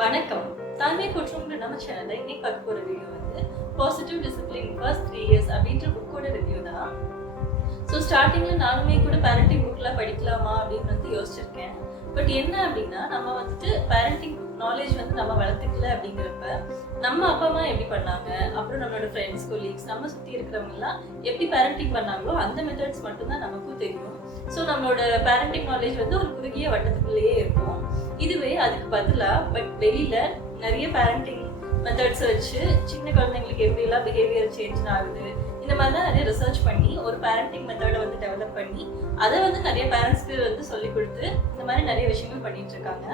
வணக்கம். தாய்மை போற்றும்ன்ற நம்ம சேனல்ல இன்னைக்கு பார்க்க போற வீடியோ வந்து பாசிட்டிவ் டிசிப்ளின் ஃபர்ஸ்ட் 3 இயர்ஸ் அப்படின்ற புக்கோட ரிவ்யூ தான். ஸோ ஸ்டார்டிங்ல நானுமே கூட பேரண்டிங் புக்லாம் படிக்கலாமா அப்படின்னு வந்து யோசிச்சிருக்கேன். பட் என்ன அப்படின்னா நம்ம வந்துட்டு பேரண்டிங் நாலேஜ் வந்து நம்ம வளர்த்துக்கல அப்படிங்கிறப்ப நம்ம அப்பா அம்மா எப்படி பண்ணாங்க, அப்புறம் நம்மளோட ஃப்ரெண்ட்ஸ் கொலீக்ஸ் நம்ம சுற்றி இருக்கிறவங்க எல்லாம் எப்படி பேரண்டிங் பண்ணாங்களோ அந்த மெத்தட்ஸ் மட்டும்தான் நமக்கும் தெரியும். ஸோ நம்மளோட பேரண்டிங் நாலேஜ் வந்து ஒரு குறுகிய வட்டத்துக்குள்ளேயே இருக்கும். இதுவே அதுக்கு பதிலாக பட் வெளியில நிறைய பேரண்டிங் மெத்தட்ஸை வச்சு சின்ன குழந்தைங்களுக்கு எப்படிலாம் பிஹேவியர் சேஞ்ச் ஆகுது, இந்த மாதிரிலாம் நிறைய ரிசர்ச் பண்ணி ஒரு பேரண்டிங் மெத்தடை வந்து டெவலப் பண்ணி அதை வந்து நிறைய பேரண்ட்ஸ்க்கு வந்து சொல்லி கொடுத்து இந்த மாதிரி நிறைய விஷயங்கள் பண்ணிட்டு இருக்காங்க.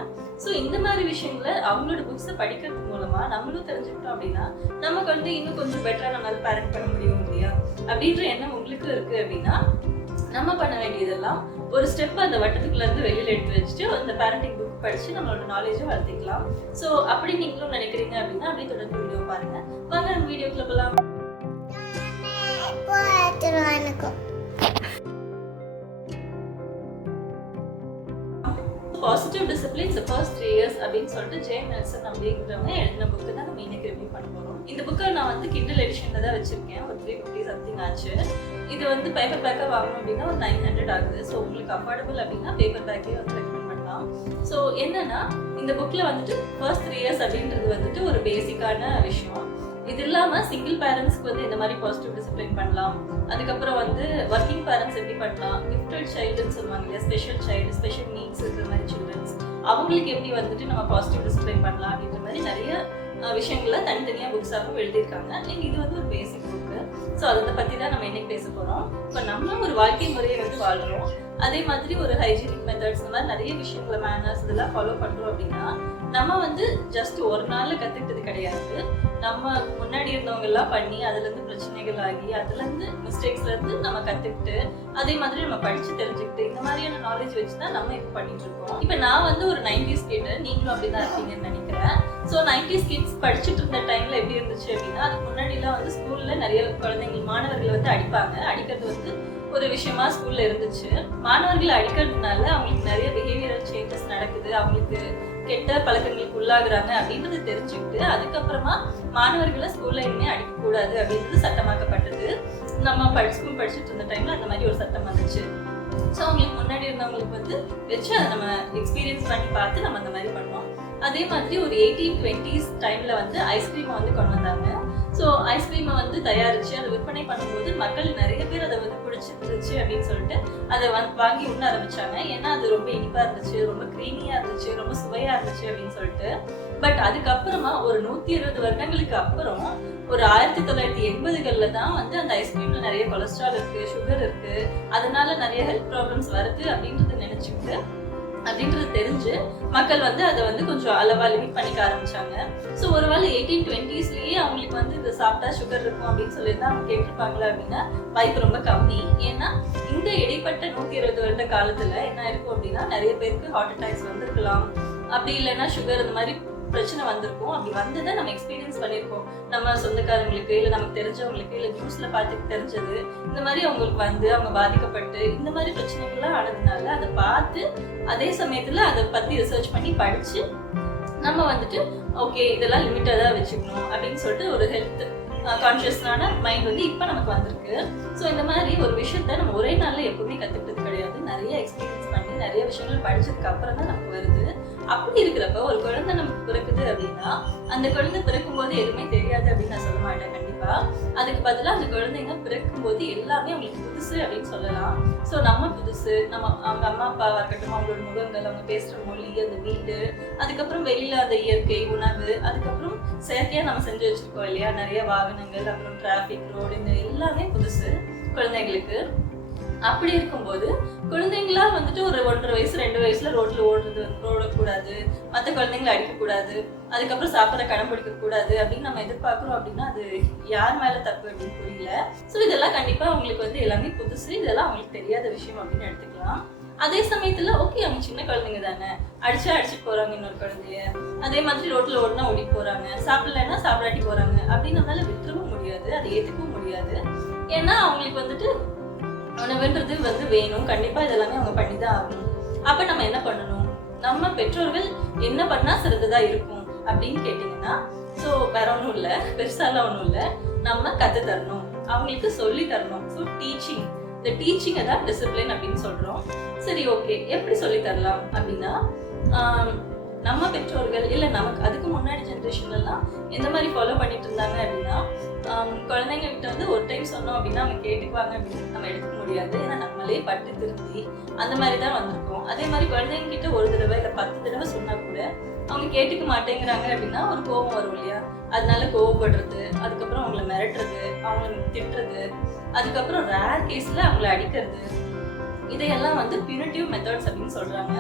ஸோ இந்த மாதிரி விஷயங்களை அவங்களோட புக்ஸை படிக்கிறது மூலமா நம்மளும் தெரிஞ்சுக்கிட்டோம் அப்படின்னா நமக்கு வந்து இன்னும் கொஞ்சம் பெட்டரா நம்மளால பேரண்ட் பண்ண முடியும் இல்லையா அப்படின்ற எண்ணம் உங்களுக்கு இருக்கு அப்படின்னா நம்ம பண்ண வேண்டியதெல்லாம் ஒரு ஸ்டெப் அந்த வட்டத்துக்குள்ள இருந்து வெளியில எடுத்து வச்சுட்டு அந்த பேரண்டிங் புக் படிச்சு நம்மளோட நாலேஜை வளர்த்திக்கலாம். ஸோ அப்படி நீங்களும் நினைக்கிறீங்க அப்படின்னா அப்படியே தொடர்ந்து வீடியோ பாருங்க. வாங்க நம்ம வீடியோக்குள்ள போகலாம். பாசிட்டிவ் டிசிப்ளின்ஸ் ஃபர்ஸ்ட் 3 இயர்ஸ் அப்படின்னு சொல்லிட்டு ஜேன் நெல்சன் அப்படிங்கிறவங்க எழுதின புக்கு தான் நம்ம இன்னைக்கு ரிவ்யூ பண்ண போறோம். இந்த புக்கை நான் வந்து கிண்டல் எடிஷன்ல தான் வச்சிருக்கேன். ஒரு 350 சம்திங் ஆச்சு. இது வந்து பேப்பர் பேக்கா வாங்கணும் அப்படின்னா ஒரு 900 ஆகுது. ஸோ உங்களுக்கு அஃபோர்டபுள் அப்படின்னா பேப்பர் பேக்கே வந்து ரெக்கமெண்ட் பண்ணலாம். ஸோ என்னன்னா இந்த புக்ல வந்துட்டு ஃபர்ஸ்ட் 3 இயர்ஸ் அப்படின்றது வந்துட்டு ஒரு பேசிக்கான விஷயம். இது இல்லாம சிங்கிள் பேரண்ட்ஸ்க்கு வந்து இந்த மாதிரி பாசிட்டிவ் டிசிப்ளின் பண்ணலாம். அதுக்கப்புறம் வந்து ஒர்க்கிங் பேரண்ட்ஸ் எப்படி பண்ணலாம், கிஃப்டட் சைல்டுன்னு சொல்லுவாங்க இல்லையா, ஸ்பெஷல் சைல்டு, ஸ்பெஷல் நீட்ஸ் இருக்கிற மாதிரி சில்ட்ரன்ஸ், அவங்களுக்கு எப்படி வந்துட்டு நம்ம பாசிட்டிவ் டிசிப்ளின் பண்ணலாம் அப்படின்ற மாதிரி நிறைய விஷயங்கள தனித்தனியா புக்ஸாகவும் எழுதியிருக்காங்க. இது வந்து ஒரு பேசிக் புக்கு. ஸோ அதை பத்தி தான் நம்ம இன்னைக்கு பேச போறோம். இப்போ நம்ம ஒரு வாழ்க்கை முறையை வந்து வாழ்றோம், அதே மாதிரி ஒரு ஹைஜீனிக் மெத்தட்ஸ் இந்த மாதிரி நிறைய விஷயங்களை மேனர்ஸ் இதெல்லாம் ஃபாலோ பண்றோம் அப்படின்னா நம்ம வந்து ஜஸ்ட் ஒரு நாள்ல கத்துக்கிட்டது கிடையாது. நம்ம முன்னாடி இருந்தவங்க எல்லாம் பண்ணி அதுல இருந்து பிரச்சனைகள் ஆகி அதுல இருந்து மிஸ்டேக்ஸ்ல இருந்து நம்ம கத்துக்கிட்டு அதே மாதிரி நம்ம படிச்சு தெரிஞ்சுக்கிட்டு இந்த மாதிரியான நாலேஜ் வச்சுதான் நம்ம இப்போ பண்ணிட்டு இருக்கோம். இப்ப நான் வந்து ஒரு 90s கிட், நீங்களும் அப்படிதான் இருக்கீங்கன்னு நினைக்கிறேன். ஸோ 90s கிட்ஸ் படிச்சுட்டு இருந்த டைம்ல எப்படி இருந்துச்சு அப்படின்னா அதுக்கு முன்னாடி எல்லாம் வந்து ஸ்கூல்ல நிறைய குழந்தைகள் மாணவர்களை வந்து அடிப்பாங்க. அடிக்கிறது வந்து ஒரு விஷயமா ஸ்கூல்ல இருந்துச்சு. மாணவர்களை அடிக்கிறதுனால அவங்களுக்கு நிறைய பிஹேவியரல் சேஞ்சஸ் நடக்குது, அவங்களுக்கு கெட்ட பழக்கங்களுக்கு உள்ளாகுறாங்க அப்படின்றது தெரிஞ்சுக்கிட்டு அதுக்கப்புறமா மாணவர்களை ஸ்கூல்ல இனிமே அடிக்கக்கூடாது அப்படின்றது சட்டமாக்கப்பட்டது. நம்ம ஸ்கூல் படிச்சுட்டு இருந்த டைம்ல அந்த மாதிரி ஒரு சட்டம் வந்துச்சு. ஸோ அவங்களுக்கு முன்னாடி இருந்தவங்களுக்கு வந்து வச்சு அதை நம்ம எக்ஸ்பீரியன்ஸ் பண்ணி பார்த்து நம்ம அந்த மாதிரி பண்ணோம். அதே மாதிரி ஒரு 1820s டைம்ல வந்து ஐஸ்கிரீமை வந்து கொண்டு வந்தாங்க. ஸோ ஐஸ்கிரீமை வந்து தயாரிச்சு அதை விற்பனை பண்ணும்போது மக்கள் நிறைய பேர் அதை வந்து பிடிச்சிருந்துச்சு அப்படின்னு சொல்லிட்டு அதை வாங்கி உண்ண ஆரம்பிச்சாங்க. ஏன்னா அது ரொம்ப இனிப்பா இருந்துச்சு, ரொம்ப கிரீமியா இருந்துச்சு, ரொம்ப சுவையா இருந்துச்சு அப்படின்னு சொல்லிட்டு. பட் அதுக்கப்புறமா ஒரு 120 வருடங்களுக்கு அப்புறம் ஒரு 1980கள்ல தான் வந்து அந்த ஐஸ்கிரீம்ல நிறைய கொலஸ்ட்ரால் இருக்கு, சுகர் இருக்கு, அதனால நிறைய ஹெல்த் ப்ராப்ளம்ஸ் வருது அப்படின்றத நினைச்சுக்கிட்டு அப்படின்றது தெரிஞ்சு மக்கள் வந்து அதை வந்து கொஞ்சம் அளவா லிமிட் பண்ணிக்க ஆரம்பிச்சாங்க. ஸோ ஒருவேளை 1820ஸ்லயே அவங்களுக்கு வந்து இதை சாப்பிட்டா சுகர் இருக்கும் அப்படின்னு சொல்லியிருந்தா அவங்க கேட்டிருப்பாங்களா அப்படின்னா வாய்ப்பு ரொம்ப கம்மி. ஏன்னா இந்த இடைப்பட்ட 120 வருட காலத்துல என்ன இருக்கும் அப்படின்னா நிறைய பேருக்கு ஹார்ட் அட்டாக்ஸ் வந்திருக்கலாம், அப்படி இல்லைன்னா சுகர் இந்த மாதிரி பிரச்சனை வந்திருக்கும். அப்படி வந்ததை நம்ம எக்ஸ்பீரியன்ஸ் பண்ணியிருக்கோம், நம்ம சொந்தக்காரங்களுக்கு இல்லை நமக்கு தெரிஞ்சவங்களுக்கு இல்லை நியூஸ்ல பார்த்து தெரிஞ்சது. இந்த மாதிரி அவங்களுக்கு வந்து அவங்க பாதிக்கப்பட்டு இந்த மாதிரி பிரச்சனைகள்லாம் ஆனதுனால அதை பார்த்து அதே சமயத்துல அதை பத்தி ரிசர்ச் பண்ணி படிச்சு நம்ம வந்துட்டு ஓகே இதெல்லாம் லிமிட்டா தான் வச்சுக்கணும் அப்படின்னு சொல்லிட்டு ஒரு ஹெல்த் கான்ஷியஸான மைண்ட் வந்து இப்போ நமக்கு வந்திருக்கு. ஸோ இந்த மாதிரி ஒரு விஷயத்த நம்ம ஒரே நாள்ல எப்பவுமே கத்துக்கிட்டது கிடையாது. நிறைய எக்ஸ்பீரியன்ஸ் பண்ணி நிறைய விஷயங்கள் படிச்சதுக்கு அப்புறம் தான் நமக்கு வருது. அப்படி இருக்கிறப்ப ஒரு குழந்தை நமக்கு பிறக்குது அப்படின்னா அந்த குழந்தை பிறக்கும் போது எதுவுமே தெரியாது அப்படின்னு நான் சொல்ல மாட்டேன் கண்டிப்பா. அதுக்கு பதிலாக அந்த குழந்தைங்க பிறக்கும் போது எல்லாமே அவங்களுக்கு புதுசு அப்படின்னு சொல்லலாம். ஸோ நம்ம புதுசு, அவங்க அம்மா அப்பாவா இருக்கட்டும், அவங்களோட முகங்கள், அவங்க பேசுற மொழி, அந்த வீடு, அதுக்கப்புறம் வெளியில அந்த இயற்கை உணவு, அதுக்கப்புறம் செயற்கையா நம்ம செஞ்சு வச்சிருக்கோம் இல்லையா நிறைய வாகனங்கள், அப்புறம் டிராபிக், ரோடு, இந்த எல்லாமே புதுசு குழந்தைங்களுக்கு. அப்படி இருக்கும்போது குழந்தைங்களா வந்துட்டு ஒரு 1.5 வயசு 2 வயசுல ரோட்ல ஓடக்கூடாது, மற்ற குழந்தைங்களை அடிக்கக்கூடாது, அதுக்கப்புறம் சாப்பிட்ற கடன் பிடிக்க கூடாது அப்படின்னு நம்ம எதிர்பார்க்கிறோம் அப்படின்னா அது யார் மேல தப்பு அப்படின்னு புரியல. ஸோ இதெல்லாம் கண்டிப்பா அவங்களுக்கு வந்து எல்லாமே புதுசு, இதெல்லாம் அவங்களுக்கு தெரியாத விஷயம் அப்படின்னு எடுத்துக்கலாம். அதே சமயத்துல ஓகே அவங்க சின்ன குழந்தைங்க தானே, அடிச்சுட்டு போறாங்க இன்னொரு குழந்தைய, அதே மாதிரி ரோட்ல ஓடினா ஓடி போறாங்க, சாப்பிடலன்னா சாப்பிடாட்டி போறாங்க அப்படின்னு நம்மளால விட்டுறவும் முடியாது, அதை ஏத்துக்கவும் முடியாது. ஏன்னா அவங்களுக்கு வந்துட்டு உணவுன்றது வந்து வேணும், கண்டிப்பா இதெல்லாமே அவங்க பண்ணிதான் ஆகணும். அப்ப நம்ம என்ன பண்ணணும், நம்ம பெற்றோர்கள் என்ன பண்ணா சிறந்ததா இருக்கும் அப்படின்னு கேட்டிங்கன்னா, ஸோ வேற ஒன்றும் இல்லை, பெருசாலாம் ஒன்றும் இல்லை, நம்ம கற்று தரணும், அவங்களுக்கு சொல்லி தரணும். ஸோ டீச்சிங், இந்த டீச்சிங்கை தான் டிசிப்ளின் அப்படின்னு சொல்கிறோம். சரி, ஓகே, எப்படி சொல்லி தரலாம் அப்படின்னா, நம்ம பெற்றோர்கள் இல்லை நமக்கு அதுக்கு முன்னாடி ஜென்ரேஷன்லாம் எந்த மாதிரி ஃபாலோ பண்ணிட்டு இருந்தாங்க அப்படின்னா, குழந்தைங்ககிட்ட வந்து ஒரு டைம் சொன்னோம் அப்படின்னா அவங்க கேட்டுக்குவாங்க அப்படின்னு நம்ம எடுக்க முடியாது. ஏன்னா நம்மளே பட்டு திருந்தி அந்த மாதிரி தான் வந்திருக்கோம். அதே மாதிரி குழந்தைங்க கிட்ட ஒரு தடவை இல்லை 10 தடவை சொன்னா கூட அவங்க கேட்டுக்க மாட்டேங்கிறாங்க அப்படின்னா ஒரு கோபம் வரும் இல்லையா? அதனால கோவப்படுறது, அதுக்கப்புறம் அவங்கள மிரட்டுறது, அவங்கள திட்டுறது, அதுக்கப்புறம் ரேர் கேஸ்ல அவங்கள அடிக்கிறது, இதையெல்லாம் வந்து பியூனிட்டிவ் மெத்தட்ஸ் அப்படின்னு சொல்றாங்க.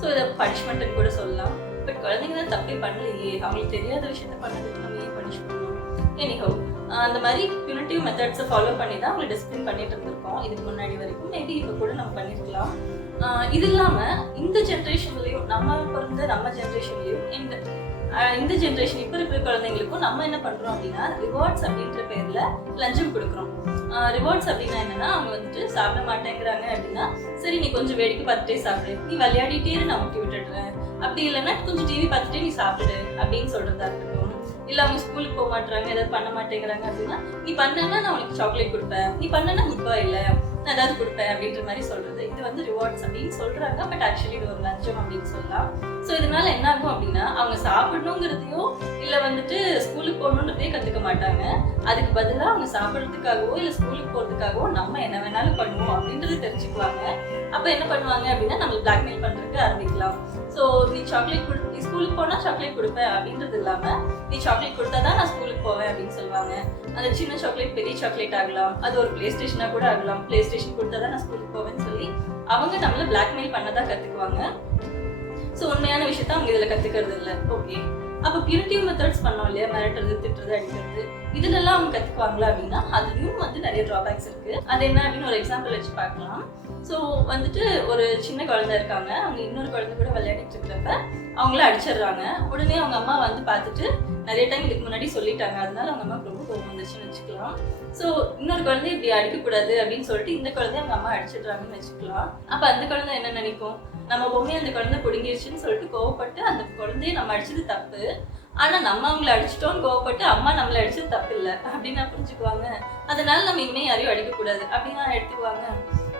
ஸோ இதை பனிஷ்மெண்ட்னு கூட சொல்லலாம். பட் குழந்தைங்க தான் தப்பே பண்ணலையே, அவங்களுக்கு தெரியாத விஷயத்த பண்ணதுக்கு நம்ம ஏன் பனிஷ் பண்ணணும்? எனிஹவ், அந்த மாதிரி பியூனிட்டிவ் மெத்தட்ஸை ஃபாலோ பண்ணி தான் அவங்களை டிசிப்ளின் பண்ணிட்டு இருந்திருக்கோம் இதுக்கு முன்னாடி வரைக்கும். மேபி இப்போ கூட நம்ம பண்ணிருக்கலாம். இது இல்லாம இந்த ஜென்ரேஷன்லயும், நம்ம பிறந்த நம்ம ஜென்ரேஷன்லயும் இந்த ஜென்ரேஷன் இப்போ இருக்கிற குழந்தைங்களுக்கும் நம்ம என்ன பண்றோம் அப்படின்னா, ரிவார்ட்ஸ் அப்படின்ற பேர்ல லஞ்சம் கொடுக்குறோம். ரிவார்ட்ஸ் அப்படின்னா என்னன்னா, அவங்க வந்துட்டு சாப்பிட மாட்டேங்கிறாங்க அப்படின்னா, சரி நீ கொஞ்சம் வேடிக்கை பார்த்துட்டே சாப்பிடு, நீ விளையாடிட்டே நான் ஊட்டி விட்டுடுறேன், அப்படி இல்லைன்னா கொஞ்சம் டிவி பார்த்துட்டே நீ சாப்பிடு அப்படின்னு சொல்றதா இருக்கட்டும். இல்ல அவங்க ஸ்கூலுக்கு போக மாட்டாங்க, ஏதாவது பண்ண மாட்டேங்கிறாங்க அப்படின்னா, நீ பண்ணனா நான் உனக்கு சாக்லேட் கொடுப்பேன், நீ பண்ணனா குட் பாய் இல்ல நான் ஏதாவது கொடுப்பேன் அப்படின்ற மாதிரி சொல்றது. இது வந்து ரிவார்ட்ஸ் அப்படின்னு சொல்றாங்க. பட் ஆக்சுவலி இது ஒரு லஞ்சம் அப்படின்னு சொல்லலாம். ஸோ இதனால என்ன ஆகும் அப்படின்னா, அவங்க சாப்பிடணுங்கிறதையோ இல்லை வந்துட்டு ஸ்கூலுக்கு போகணுன்றதையே கற்றுக்க மாட்டாங்க. அதுக்கு பதிலாக அவங்க சாப்பிட்றதுக்காகவோ இல்லை ஸ்கூலுக்கு போகிறதுக்காகவோ நம்ம என்ன வேணாலும் பண்ணுவோம் அப்படின்றது தெரிஞ்சுக்குவாங்க. அப்போ என்ன பண்ணுவாங்க அப்படின்னா, நம்மளை பிளாக்மெயில் பண்ணுறதுக்கு ஆரம்பிக்கலாம். ஸோ நீ சாக்லேட் நீ ஸ்கூலுக்கு போனால் சாக்லேட் கொடுப்பேன் அப்படின்றது இல்லாமல், நீ சாக்லேட் கொடுத்தா தான் நான் ஸ்கூலுக்கு போவேன் அப்படின்னு சொல்லுவாங்க. அந்த சின்ன சாக்லேட் பெரிய சாக்லேட் ஆகலாம், அது ஒரு பிளே ஸ்டேஷனாக கூட ஆகலாம். பிளே ஸ்டேஷன் கொடுத்தா தான் நான் ஸ்கூலுக்கு போவேன்னு சொல்லி அவங்க நம்மளை பிளாக்மெயில் பண்ணதான் கற்றுக்குவாங்க. ஸோ உண்மையான விஷயத்த அவங்க இதில் கற்றுக்கிறது இல்லை. ஓகே, அப்போ பியூனிட்டிவ் மெத்தட்ஸ் பண்ணோம் இல்லையா, மிரட்டுறது, திட்டுறது, அடிக்கிறது, இதுலலாம் அவங்க கற்றுக்குவாங்களா அப்படின்னா, அதுலேயும் வந்து நிறைய ட்ராபேக்ஸ் இருக்குது. அது என்ன அப்படின்னு ஒரு எக்ஸாம்பிள் வச்சு பார்க்கலாம். ஸோ வந்துட்டு ஒரு சின்ன குழந்தை இருக்காங்க, அவங்க இன்னொரு குழந்தை கூட விளையாடிட்டு இருக்கிறப்ப அவங்கள அடிச்சிடுறாங்க. உடனே அவங்க அம்மா வந்து பார்த்துட்டு நிறைய டைம் இதுக்கு முன்னாடி சொல்லிட்டாங்க, அதனால அவங்க அம்மா ரொம்ப கோவம் வந்துச்சுன்னு வச்சுக்கலாம். ஸோ இன்னொரு குழந்தை இப்படி அடிக்கக்கூடாது அப்படின்னு சொல்லிட்டு இந்த குழந்தைய அவங்க அம்மா அடிச்சிடுறாங்கன்னு வச்சுக்கலாம். அப்போ அந்த குழந்தை என்ன நினைக்கும், நம்ம பொம்மையை அந்த குழந்தை பிடுங்கிருச்சுன்னு சொல்லிட்டு கோவப்பட்டு அந்த குழந்தைய நம்ம அடிச்சது தப்பு, ஆனா நம்ம அவங்கள அடிச்சிட்டோம்னு கோவப்பட்டு அம்மா நம்மளை அடிச்சது தப்பு இல்லை அப்படின்னு புரிஞ்சுக்குவாங்க. அதனால நம்ம இனிமே யாரையும் அடிக்கக்கூடாது அப்படின்னு எடுத்துக்குவாங்க.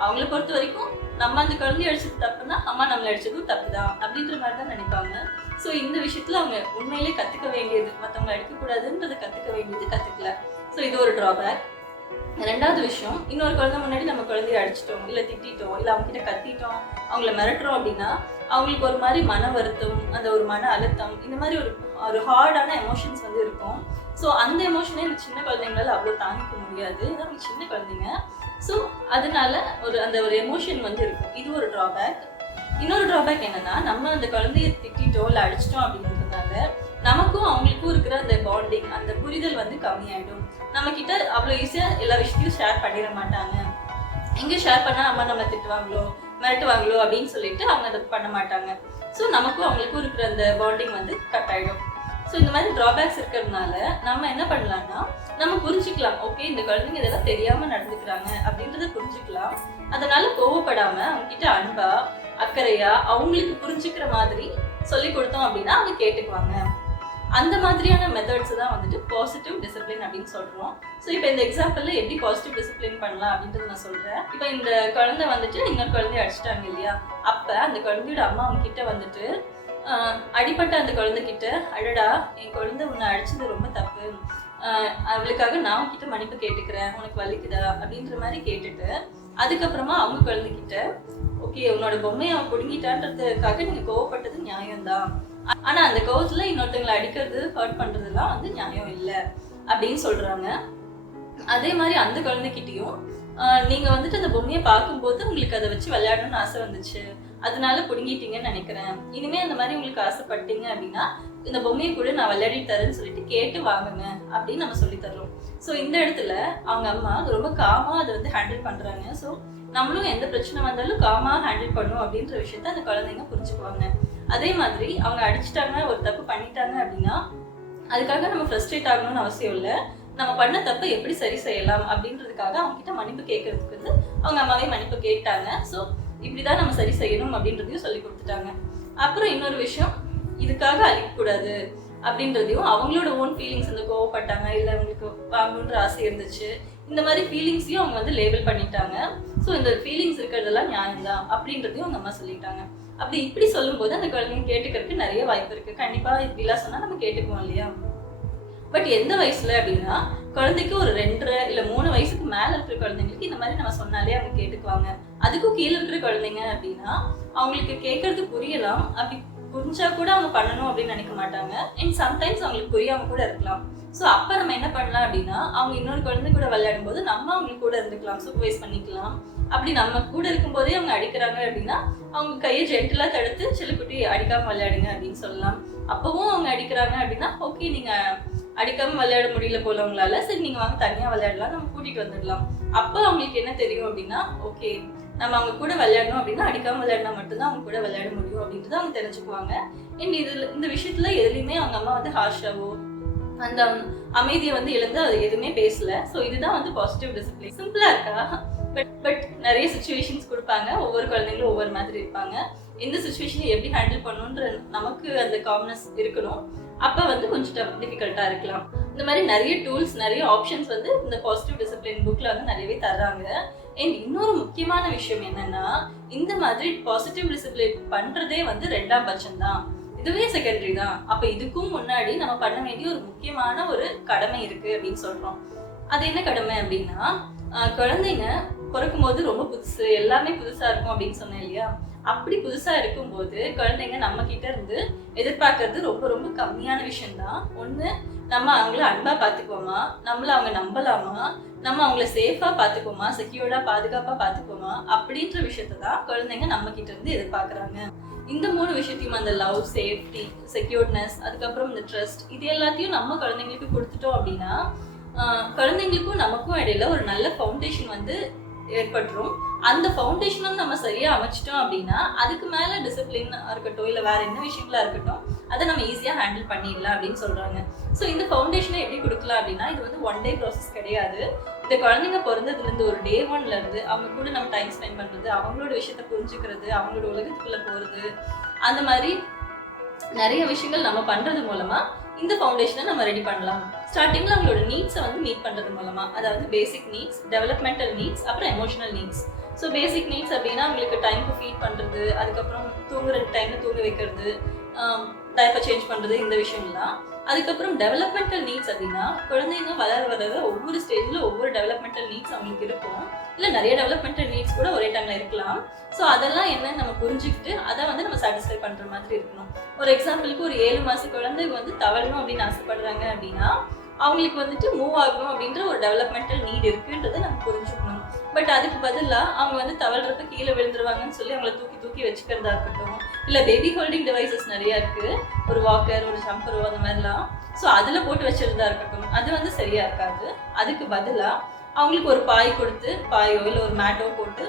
அவங்கள பொறுத்த வரைக்கும் நம்ம அந்த குழந்தைய அடிச்சது தப்புன்னா அம்மா நம்மளை அடிச்சதும் தப்பு தான் அப்படின்ற மாதிரி தான் நினைப்பாங்க. ஸோ இந்த விஷயத்துல அவங்க உண்மையிலே கத்துக்க வேண்டியது, மற்றவங்க அடிக்கக்கூடாதுன்றதை கத்துக்க வேண்டியது கத்துக்கல. ஸோ இது ஒரு டிராபேக். ரெண்டாவது விஷயம், இன்னொரு குழந்தை முன்னாடி நம்ம குழந்தைய அடிச்சிட்டோம் இல்லை திட்டோம் இல்லை அவங்க கிட்ட கத்திட்டோம், அவங்கள மிரட்டுறோம் அப்படின்னா அவங்களுக்கு ஒரு மாதிரி மன வருத்தம், அந்த ஒரு மன அழுத்தம், இந்த மாதிரி ஒரு ஹார்டான எமோஷன்ஸ் வந்து இருக்கும். ஸோ அந்த எமோஷனே இந்த சின்ன குழந்தைங்களால அவ்வளோ தாங்கிக்க முடியாது, ஏன்னா அவங்க சின்ன குழந்தைங்க. ஸோ அதனால அந்த ஒரு எமோஷன் வந்து இருக்கும். இது ஒரு டிராபேக். இன்னொரு டிராபேக் என்னன்னா, நம்ம அந்த குழந்தைய திட்டோம் இல்லை அடிச்சிட்டோம் அப்படின்றதுனால நமக்கும் அவங்களுக்கும் இருக்கிற அந்த பாண்டிங், அந்த புரிதல் வந்து கம்மியாயிடும். நம்ம கிட்ட அவ்வளோ ஈஸியா எல்லா விஷயத்தையும் ஷேர் பண்ணிட மாட்டாங்க. எங்க ஷேர் பண்ணா அம்மா நம்மளை திட்டுவாங்களோ மிரட்டுவாங்களோ அப்படின்னு சொல்லிட்டு அவங்க அதை பண்ண மாட்டாங்க. ஸோ நமக்கும் அவங்களுக்கும் இருக்கிற அந்த பாண்டிங் வந்து கட் ஆயிடும். ஸோ இந்த மாதிரி டிராபேக்ஸ் இருக்கிறதுனால நம்ம என்ன பண்ணலாம்னா, நம்ம புரிஞ்சுக்கலாம், ஓகே இந்த குழந்தைங்க இதெல்லாம் தெரியாம நடந்துக்கிறாங்க அப்படின்றத புரிஞ்சுக்கலாம். அதனால கோவப்படாம அவங்க கிட்ட அன்பா அக்கறையா அவங்களுக்கு புரிஞ்சுக்கிற மாதிரி சொல்லி கொடுத்தோம் அப்படின்னா அவங்க கேட்டுக்குவாங்க. அந்த மாதிரியான மெத்தட்ஸ் தான் வந்துட்டு பாசிட்டிவ் டிசிப்ளின் அப்படின்னு சொல்றோம். ஸோ இப்போ இந்த எக்ஸாம்பிள்ல எப்படி பாசிட்டிவ் டிசிப்ளின் பண்ணலாம் அப்படின்றத நான் சொல்றேன். இப்போ இந்த குழந்தை வந்துட்டு இன்னொரு குழந்தைய அடிச்சிட்டாங்க இல்லையா, அப்ப அந்த குழந்தையோட அம்மா அவங்க கிட்ட வந்துட்டு அடிப்பட்ட அந்த குழந்தைகிட்ட, அடடா என் குழந்தை உன்னை அடிச்சது ரொம்ப தப்பு, அவளுக்காக நான் உங்ககிட்ட மன்னிப்பு கேட்டுக்கிறேன், உனக்கு வலிக்குதா அப்படின்ற மாதிரி கேட்டுட்டு, அதுக்கப்புறமா அவங்க குழந்தைகிட்ட, ஓகே உன்னோட பொம்மையை அவன் பிடுங்கிட்டான்றதுக்காக நீங்க கோவப்பட்டது நியாயம்தான், ஆனா அந்த கோவத்துல இன்னொருத்தங்களை அடிக்கிறது ஹர்ட் பண்றதுலாம் வந்து நியாயம் இல்லை அப்படின்னு சொல்றாங்க. அதே மாதிரி அந்த குழந்தைகிட்டையும், நீங்க வந்துட்டு அந்த பொம்மையை பார்க்கும்போது உங்களுக்கு அதை வச்சு விளையாடணும்னு ஆசை வந்துச்சு, அதனால பிடுங்கிட்டீங்கன்னு நினைக்கிறேன், இனிமே அந்த மாதிரி உங்களுக்கு ஆசைப்பட்டீங்க அப்படின்னா இந்த பொம்மையை கூட நான் விளையாடி தரேன்னு சொல்லிட்டு கேட்டு வாங்குங்க அப்படின்னு நம்ம சொல்லி தர்றோம். ஸோ இந்த இடத்துல அவங்க அம்மா ரொம்ப காமா அதை வந்து ஹேண்டில் பண்றாங்க. ஸோ நம்மளும் எந்த பிரச்சனை வந்தாலும் காமா ஹேண்டில் பண்ணும் அப்படின்ற விஷயத்த அந்த குழந்தைங்க புரிஞ்சுக்குவாங்க. அதே மாதிரி அவங்க அடிச்சுட்டாங்க, ஒரு தப்பு பண்ணிட்டாங்க அப்படின்னா அதுக்காக நம்ம ஃப்ரஸ்ட்ரேட் ஆகணும்னு அவசியம் இல்லை. நம்ம பண்ண தப்பை எப்படி சரி செய்யலாம் அப்படின்றதுக்காக அவங்க கிட்ட மன்னிப்பு கேட்கறதுக்கு வந்து அவங்க அம்மாவே மன்னிப்பு கேட்டாங்க. ஸோ இப்படிதான் நம்ம சரி செய்யணும் அப்படின்றதையும் சொல்லி கொடுத்துட்டாங்க. அப்புறம் இன்னொரு விஷயம், இதுக்காக அழிக்கக்கூடாது அப்படின்றதையும், அவங்களோட ஓன் ஃபீலிங்ஸ் வந்து கோவப்பட்டாங்க, இல்லை அவங்களுக்கு வாங்கணுன்ற ஆசை இருந்துச்சு, இந்த மாதிரி ஃபீலிங்ஸையும் அவங்க வந்து லேபிள் பண்ணிட்டாங்க. ஸோ இந்த ஃபீலிங்ஸ் இருக்கிறதெல்லாம் நியாயம்தான் அப்படின்றதையும் அவங்க அம்மா சொல்லிட்டாங்க. அப்படி இப்படி சொல்லும்போது அந்த குழந்தைங்க கேட்டுக்கிறதுக்கு நிறைய வாய்ப்பு இருக்கு. கண்டிப்பா இப்படிலாம் சொன்னா நம்ம கேட்டுக்குவோம் இல்லையா? பட் எந்த வயசுல அப்படின்னா, குழந்தைக்கு ஒரு 2.5 இல்ல 3 வயசுக்கு மேல இருக்கிற குழந்தைங்களுக்கு இந்த மாதிரி நம்ம சொன்னாலே அவங்க கேட்டுக்குவாங்க. அதுக்கும் கீழே இருக்கிற குழந்தைங்க அப்படின்னா அவங்களுக்கு கேட்கறது புரியலாம். அப்படி புரிஞ்சா கூட அவங்க பண்ணணும் அப்படின்னு நினைக்க மாட்டாங்க. அண்ட் சம்டைம்ஸ் அவங்களுக்கு புரியாம கூட இருக்கலாம். ஸோ அப்போ நம்ம என்ன பண்ணலாம் அப்படின்னா, அவங்க இன்னொரு குழந்தை கூட விளையாடும் போது நம்ம அவங்களுக்கு கூட இருந்துக்கலாம், சூப்பர்வைஸ் பண்ணிக்கலாம். அப்படி நம்ம கூட இருக்கும்போதே அவங்க அடிக்கிறாங்க அப்படின்னா அவங்க கையை ஜென்டலா தடுத்து செல்லுக்குட்டி அடிக்காம விளையாடுங்க அப்படின்னு சொல்லலாம். அப்பவும் அவங்க அடிக்கிறாங்க அப்படின்னா ஓகே, நீங்க அடிக்காம விளையாட முடியல போல உங்களால, சரி நீங்க வாங்க தனியா விளையாடலாம், நம்ம கூட்டிட்டு வந்துடலாம். அப்போ அவங்களுக்கு என்ன தெரியும் அப்படின்னா, ஓகே நம்ம அவங்க கூட விளையாடணும் அப்படின்னா அடிக்காம விளையாடினா மட்டும்தான் அவங்க கூட விளையாட முடியும் அப்படின்றத அவங்க தெரிஞ்சுக்குவாங்க. அண்ட் இந்த விஷயத்துல எதுலையுமே அவங்க அம்மா வந்து ஹார்ஷாவோ அந்த அமைதியை வந்து இழந்து அது எதுவுமே பேசல. ஸோ இதுதான் வந்து பாசிட்டிவ் டிசிப்ளின். சிம்பிளா இருக்கா? பட் நிறைய சுச்சுவேஷன்ஸ் கொடுப்பாங்க. ஒவ்வொரு குழந்தைங்களும் ஒவ்வொரு மாதிரி இருப்பாங்க. எந்த சுச்சுவேஷனை எப்படி ஹேண்டில் பண்ணணுன்ற நமக்கு அந்த காம்னஸ் இருக்கணும். அப்போ வந்து கொஞ்சம் டிஃபிகல்ட்டாக இருக்கலாம். இந்த மாதிரி நிறைய டூல்ஸ், நிறைய ஆப்ஷன்ஸ் வந்து இந்த பாசிட்டிவ் டிசிப்ளின் புக்கில் வந்து நிறையவே தர்றாங்க. அண்ட் இன்னொரு முக்கியமான விஷயம் என்னன்னா, இந்த மாதிரி பாசிட்டிவ் டிசிப்ளின் பண்ணுறதே வந்து 2ஆம் பட்சம் தான், இதுவே செகண்டரி தான். அப்போ இதுக்கும் முன்னாடி நம்ம பண்ண வேண்டிய ஒரு முக்கியமான ஒரு கடமை இருக்கு அப்படின்னு சொல்றோம். அது என்ன கடமை அப்படின்னா, குழந்தைங்க பிறக்கும் போது ரொம்ப புதுசு, எல்லாமே புதுசா இருக்கும் அப்படின்னு சொன்னேன் இல்லையா? அப்படி புதுசா இருக்கும்போது குழந்தைங்க நம்ம கிட்ட இருந்து எதிர்பார்க்கறது ரொம்ப ரொம்ப கம்மியான விஷயம்தான். ஒண்ணு, நம்ம அவங்கள அன்பா பாத்துக்குவோமா, நம்மள அவங்க நம்பலாமா, நம்ம அவங்கள சேஃபா பாத்துக்குவோமா, செக்யூர்டா பாதுகாப்பா பாத்துக்குவோமா, அப்படின்ற விஷயத்த தான் குழந்தைங்க நம்ம கிட்ட இருந்து எதிர்பார்க்கறாங்க. இந்த 3 விஷயத்தையும், அந்த லவ், சேஃப்டி, செக்யூர்ட்னஸ், அதுக்கப்புறம் இந்த ட்ரஸ்ட், இது எல்லாத்தையும் நம்ம குழந்தைங்களுக்கு கொடுத்துட்டோம் அப்படின்னா குழந்தைங்களுக்கும் நமக்கும் இடையில ஒரு நல்ல ஃபவுண்டேஷன் வந்து ஏற்பட்டுரும். அந்த ஃபவுண்டேஷனும் நம்ம சரியா அமைச்சிட்டோம் அப்படின்னா அதுக்கு மேல டிசிப்ளின் இருக்கட்டும், இல்லை வேற என்ன விஷயங்களா இருக்கட்டும், அதை நம்ம ஈஸியா ஹேண்டில் பண்ணிடலாம் அப்படின்னு சொல்றாங்க. ஸோ இந்த ஃபவுண்டேஷனை எப்படி கொடுக்கலாம் அப்படின்னா, இது வந்து 1 day ப்ராசஸ் கிடையாது. இந்த குழந்தைங்க பிறந்ததுல இருந்து ஒரு day 1ல இருந்து அவங்க கூட நம்ம டைம் ஸ்பெண்ட் பண்றது, அவங்களோட விஷயத்த புரிஞ்சுக்கிறது, அவங்களோட உலகத்துக்குள்ள போறது, அந்த மாதிரி நிறைய விஷயங்கள் நம்ம பண்றது மூலமா இந்த ஃபவுண்டேஷனை நம்ம ரெடி பண்ணலாம். ஸ்டார்டிங்ல அவங்களோட நீட்ஸை வந்து மீட் பண்றது மூலமா, அதாவது பேசிக் நீட்ஸ், டெவலப்மெண்டல் நீட்ஸ், அப்புறம் emotional needs. So basic needs அப்படின்னா அவங்களுக்கு டைமுக்கு ஃபீட் பண்றது, அதுக்கப்புறம் தூங்குற டைம்ல தூங்க வைக்கிறது, டைப்பர் சேஞ்ச் பண்றது, இந்த விஷயம்லாம். அதுக்கப்புறம் டெவலப்மெண்டல் நீட்ஸ் அப்படின்னா குழந்தைங்க வளர ஒவ்வொரு ஸ்டேஜ்ல ஒவ்வொரு டெவலப்மெண்டல் நீட்ஸ் அவங்களுக்கு இருக்கும். இல்லை நிறைய டெவலப்மெண்டல் நீட்ஸ் கூட ஒரே டைம்ல இருக்கலாம். ஸோ அதெல்லாம் என்னன்னு நம்ம புரிஞ்சுக்கிட்டு அதை வந்து நம்ம சாட்டிஸ்ஃபை பண்ற மாதிரி இருக்கணும். ஒரு எக்ஸாம்பிளுக்கு ஒரு 7 மாச குழந்தை வந்து தவழணும் அப்படின்னு ஆசைப்படுறாங்க அப்படின்னா அவங்களுக்கு வந்துட்டு மூவ் ஆகணும் அப்படின்ற ஒரு டெவலப்மெண்டல் நீட் இருக்குன்றதை நம்ம புரிஞ்சுக்கணும். பட் அதுக்கு பதிலாக அவங்க வந்து தவழ்றப்ப கீழே விழுந்துருவாங்கன்னு சொல்லி அவங்கள தூக்கி தூக்கி வச்சுக்கிறதா இருக்கட்டும், இல்லை பேபி ஹோல்டிங் டிவைசஸ் நிறையா இருக்கு, ஒரு வாக்கர், ஒரு ஜம்பரோ, அந்த மாதிரிலாம். ஸோ அதில் போட்டு வச்சுருந்தா இருக்கட்டும், அது வந்து சரியா இருக்காது. அதுக்கு பதிலாக அவங்களுக்கு ஒரு பாய் கொடுத்து, பாயோ இல்லை ஒரு மேட்டோ போட்டு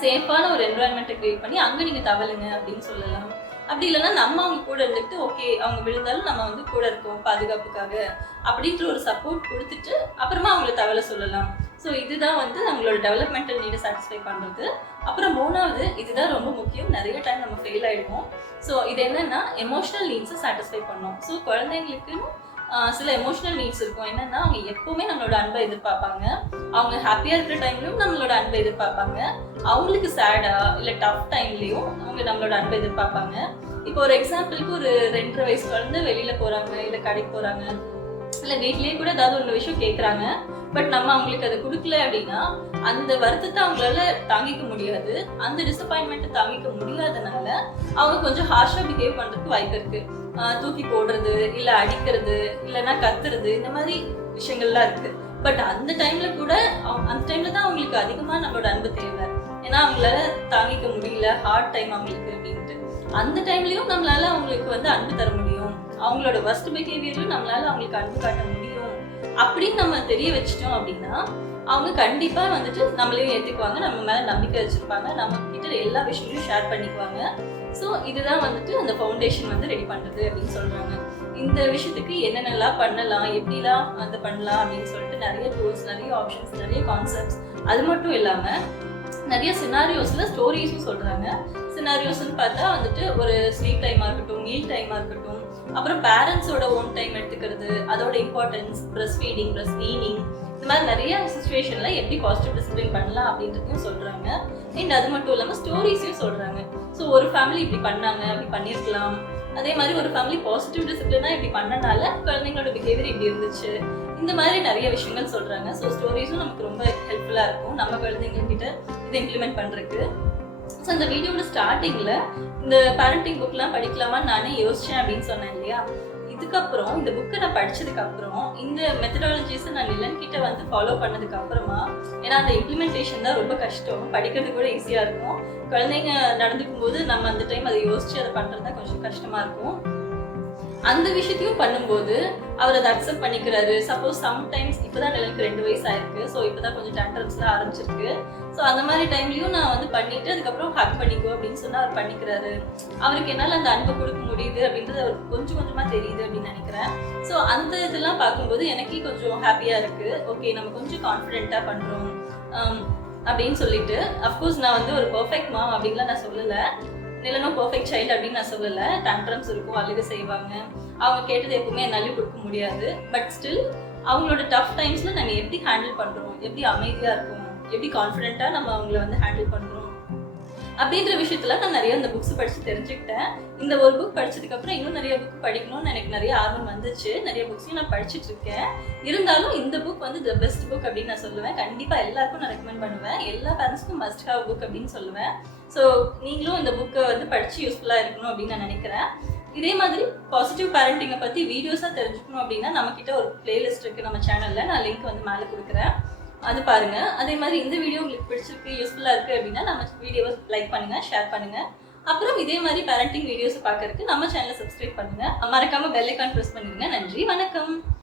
சேஃபான ஒரு என்வரான்மெண்ட்டை கிரியேட் பண்ணி அங்கே நீங்கள் தவளுங்க அப்படின்னு சொல்லலாம். அப்படி இல்லைன்னா நம்ம அவங்க கூட இருந்துட்டு ஓகே அவங்க விழுந்தாலும் நம்ம வந்து கூட இருக்கோம் பாதுகாப்புக்காக அப்படின்ற ஒரு சப்போர்ட் கொடுத்துட்டு அப்புறமா அவங்கள தவள சொல்லலாம். ஸோ இதுதான் வந்து நம்மளோட டெவலப்மெண்டல் நீடை சாட்டிஸ்ஃபை பண்ணுறது. அப்புறம் 3வது, இதுதான் ரொம்ப முக்கியம், நிறைய டைம் நம்ம ஃபெயில் ஆகிடுவோம். ஸோ இது என்னன்னா எமோஷனல் நீட்ஸை சாட்டிஸ்ஃபை பண்ணோம். ஸோ குழந்தைங்களுக்கு சில எமோஷனல் நீட்ஸ் இருக்கும். என்னன்னா அவங்க எப்பவுமே நம்மளோட அன்பை எதிர்பார்ப்பாங்க, அவங்க ஹாப்பியா இருக்கிற டைம்லயும் நம்மளோட அன்பை எதிர்பார்ப்பாங்க, அவங்களுக்கு சேடா இல்லை டஃப் டைம்லயும் அவங்க நம்மளோட அன்பை எதிர்பார்ப்பாங்க. இப்போ ஒரு எக்ஸாம்பிளுக்கு ஒரு 2.5 வயசு குழந்தை வெளியில போறாங்க, இல்லை கடைக்கு போறாங்க, இல்லை வீட்லயே கூட ஏதாவது ஒரு விஷயம் கேட்குறாங்க. பட் நம்ம அவங்களுக்கு அதை கொடுக்கல அப்படின்னா அந்த வருத்தத்தை அவங்களால தாங்கிக்க முடியாது. அந்த டிசப்பாயின்மெண்ட்டை தாங்கிக்க முடியாதனால அவங்க கொஞ்சம் ஹார்ஷா பிஹேவ் பண்றதுக்கு வாய்ப்பு இருக்கு. தூக்கி போடுறது, இல்லை அடிக்கிறது, இல்லைன்னா கத்துறது, இந்த மாதிரி விஷயங்கள்லாம் இருக்கு. பட் அந்த டைம்ல கூட அந்த டைம்ல தான் அவங்களுக்கு அதிகமா நம்மளோட அன்பு தேவை. ஏன்னா அவங்களால தாங்கிக்க முடியல, ஹார்ட் டைம் அவங்களுக்கு அப்படின்ட்டு. அந்த டைம்லயும் நம்மளால அவங்களுக்கு வந்து அன்பு தர முடியும், அவங்களோட வர்ஸ்ட் பிஹேவியர்லயும் நம்மளால அவங்களுக்கு அன்பு காட்ட முடியும் அப்படின்னு நம்ம தெரிய வச்சிட்டோம் அப்படின்னா அவங்க கண்டிப்பா வந்துட்டு நம்மளையும் ஏத்துக்குவாங்க, நம்ம மேல நம்பிக்கை வச்சிருப்பாங்க, நம்ம கிட்ட எல்லா விஷயங்களையும் ஷேர் பண்ணிக்குவாங்க. ஸோ இதுதான் வந்துட்டு அந்த ஃபவுண்டேஷன் வந்து ரெடி பண்றது அப்படின்னு சொல்றாங்க. இந்த விஷயத்துக்கு என்னென்னலாம் பண்ணலாம், எப்படிலாம் வந்து பண்ணலாம் அப்படின்னு சொல்லிட்டு நிறைய டூல்ஸ், நிறைய ஆப்ஷன்ஸ், நிறைய கான்செப்ட்ஸ், அது மட்டும் இல்லாம நிறைய சினாரியோஸ்ல ஸ்டோரிஸும் சொல்றாங்க. சினாரியோஸ்ன்னு பார்த்தா வந்துட்டு ஒரு ஸ்லீப் டைமாக இருக்கட்டும், மீல் டைமாக இருக்கட்டும், அப்புறம் பேரண்ட்ஸோட ஓன் டைம் எடுத்துக்கிறது, அதோட importance, breast feeding, breast weaning, இந்த மாதிரி நிறைய சுச்சுவேஷனில் எப்படி பாசிட்டிவ் டிசிப்ளின் பண்ணலாம் அப்படின்றதையும் சொல்கிறாங்க. அண்ட் அது மட்டும் இல்லாமல் ஸ்டோரிஸையும் சொல்கிறாங்க. ஸோ ஒரு ஃபேமிலி இப்படி பண்ணாங்க, அப்படி பண்ணியிருக்கலாம், அதே மாதிரி ஒரு ஃபேமிலி பாசிட்டிவ் டிசிப்ளினாக இப்படி பண்ணனால குழந்தைங்களோட பிஹேவியர் இப்படி இருந்துச்சு, இந்த மாதிரி நிறைய விஷயங்கள் சொல்கிறாங்க. ஸோ ஸ்டோரிஸும் நமக்கு ரொம்ப ஹெல்ப்ஃபுல்லாக இருக்கும் நம்ம குழந்தைங்கக்கிட்ட இதை இம்ப்ளிமெண்ட் பண்ணுறதுக்கு. ஸோ இந்த வீடியோட ஸ்டார்டிங்கில் இந்த பேரண்டிங் புக்லாம் படிக்கலாமான்னு நானே யோசித்தேன் அப்படின்னு சொன்னேன் இல்லையா. இதுக்கப்புறம் இந்த புக்கை நான் படித்ததுக்கப்புறம் இந்த மெத்தடாலஜிஸை நான் நிலன்கிட்ட வந்து ஃபாலோ பண்ணதுக்கப்புறமா, ஏன்னா அந்த இம்ப்ளிமெண்டேஷன் தான் ரொம்ப கஷ்டம், படிக்கிறது கூட ஈஸியாக இருக்கும். குழந்தைங்க நடந்துக்கும் போது நம்ம அந்த டைம் அதை யோசித்து அதை பண்ணுறது தான் கொஞ்சம் கஷ்டமாக இருக்கும். அந்த விஷயத்தையும் பண்ணும்போது அவர் அதை அக்செப்ட் பண்ணிக்கிறாரு. சப்போஸ் சம்டைம்ஸ் இப்போதான் நிலனுக்கு 2 வயசு ஆயிருக்கு, ஸோ இப்போதான் கொஞ்சம் டேண்ட்ரம்ஸ்லாம் ஆரம்பிச்சிருக்கு. ஸோ அந்த மாதிரி டைம்லையும் நான் வந்து பண்ணிட்டு அதுக்கப்புறம் ஹக் பண்ணிக்கோ அப்படின்னு சொன்னால் அவர் பண்ணிக்கிறாரு. அவருக்கு என்னால் அந்த அன்பை கொடுக்க முடியுது அப்படின்றது அவருக்கு கொஞ்சம் கொஞ்சமாக தெரியுது அப்படின்னு நினைக்கிறேன். ஸோ அந்த இதெல்லாம் பார்க்கும்போது எனக்கே கொஞ்சம் ஹாப்பியாக இருக்குது. ஓகே, நம்ம கொஞ்சம் கான்ஃபிடென்ட்டாக பண்ணுறோம் அப்படின்னு சொல்லிட்டு. அஃப்கோர்ஸ் நான் வந்து ஒரு பர்ஃபெக்ட் மாம் அப்படின்லாம் நான் சொல்லலை, நிலனும் பர்ஃபெக்ட் சைல்டு அப்படின்னு நான் சொல்லலை. டேண்ட்ரம்ஸ் இருக்கும், அழுக செய்வாங்க, அவங்க கேட்டது எப்பவுமே என்னாலையும் கொடுக்க முடியாது. பட் ஸ்டில் அவங்களோட டஃப் டைம்ஸில் நம்ம எப்படி ஹேண்டில் பண்ணுறோம், எப்படி அமைதியாக இருக்கும், எப்படி கான்ஃபிடென்ட்டாக நம்ம அவங்கள வந்து ஹேண்டில் பண்ணுறோம் அப்படின்ற விஷயத்துல நான் நிறைய இந்த புக்ஸ் படித்து தெரிஞ்சுக்கிட்டேன். இந்த ஒரு புக் படிச்சதுக்கப்புறம் இன்னும் நிறைய புக் படிக்கணும்னு எனக்கு நிறைய ஆர்வம் வந்துச்சு. நிறைய புக்ஸையும் நான் படிச்சுட்டு இருக்கேன். இருந்தாலும் இந்த புக் வந்து த பெஸ்ட் புக் அப்படின்னு நான் சொல்லுவேன். கண்டிப்பாக எல்லாருக்கும் நான் ரெக்கமெண்ட் பண்ணுவேன். எல்லா பேரண்ட்ஸ்க்கும் மஸ்ட் ஹேவ் புக் அப்படின்னு சொல்லுவேன். ஸோ நீங்களும் இந்த புக்கை வந்து படித்து யூஸ்ஃபுல்லாக இருக்கணும் அப்படின்னு நான் நினைக்கிறேன். இதே மாதிரி பாசிட்டிவ் பேரண்டிங்கை பற்றி வீடியோஸாக தெரிஞ்சுக்கணும் அப்படின்னா நம்மக்கிட்ட ஒரு பிளேலிஸ்ட் இருக்குது நம்ம சேனலில். நான் லிங்க் வந்து மேலே கொடுக்குறேன், அது பாருங்கள். அதே மாதிரி இந்த வீடியோ உங்களுக்கு பிடிச்சிருக்கு, யூஸ்ஃபுல்லாக இருக்குது அப்படின்னா நம்ம வீடியோவை லைக் பண்ணுங்கள், ஷேர் பண்ணுங்கள். அப்புறம் இதே மாதிரி பேரண்டிங் வீடியோஸை பார்க்கறதுக்கு நம்ம சேனலை சப்ஸ்கிரைப் பண்ணுங்கள். மறக்காமல் பெல் ஐகான் ப்ரெஸ் பண்ணிடுங்க. நன்றி, வணக்கம்.